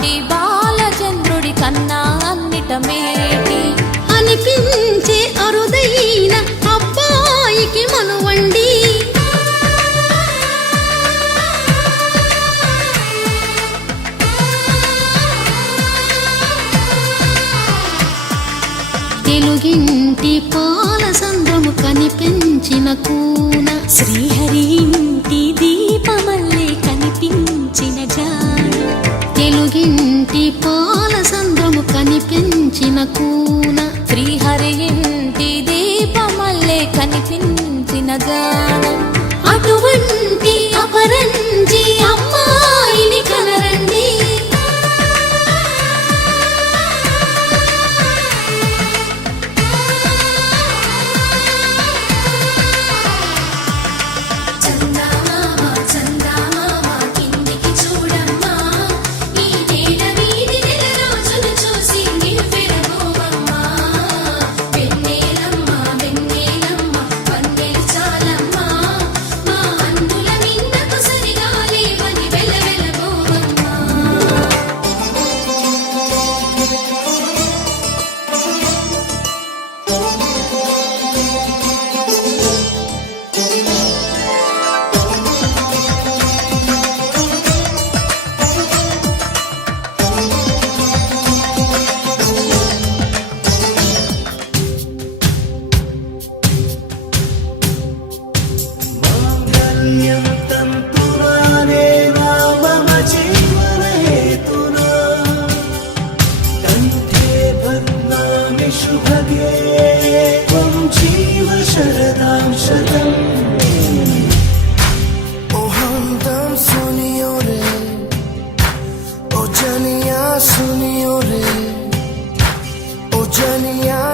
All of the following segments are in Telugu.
సాటి బాలచంద్రుడి కన్నా అన్నిట మేటి అనిపించే అరుదైన అబ్బాయికి మనువండి తెలుగింటి పాలసంద్రము కనిపించిన కూన శ్రీహరి ఇంటి దీపమల్లే కనిపించిన జాడ తెలుగింటి పాలసంద్రము కనిపించిన కూన శ్రీహరి ఇంటి దీపమల్లే కనిపించిన జాడ అటువంటి అపరంజి అమ్మాయిని కనరండి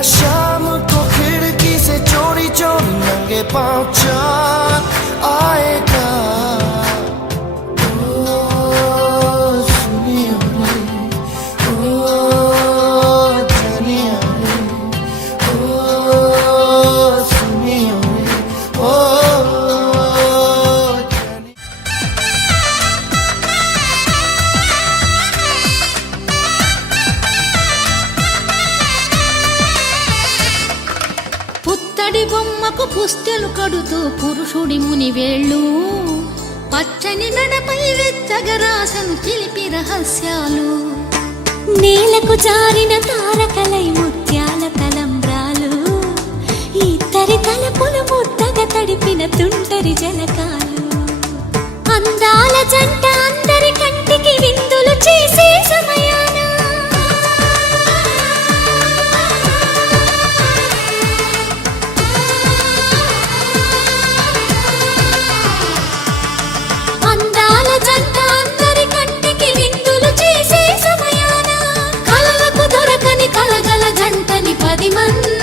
शाम को खिड़की से चोरी चोरी नंगे पाँव चाँद आएगा। ओ सुनियो रे, ओ जानिया रे, ओ सुनियो रे, ओ పుత్తడి బొమ్మకు పుస్తెలు కడుతూ పురుషుడి ముని వేళ్ళు పచ్చని నడపై వెచ్చగరాసను చిలిపి రహస్యాలు నేలకు జారిన తారకలై ముత్యాల తలంబ్రాలు ఇద్దరి తలపులు ముద్దగా తడిపిన తుంటరి జలకాలు అందాల జంట అందరి కంటికి విందులు చేసే సమయాన అందాల జంట అందరి కంటికి విందులు చేసే సమయాన కలలకు దొరకని కలగల జంటని 10 మంది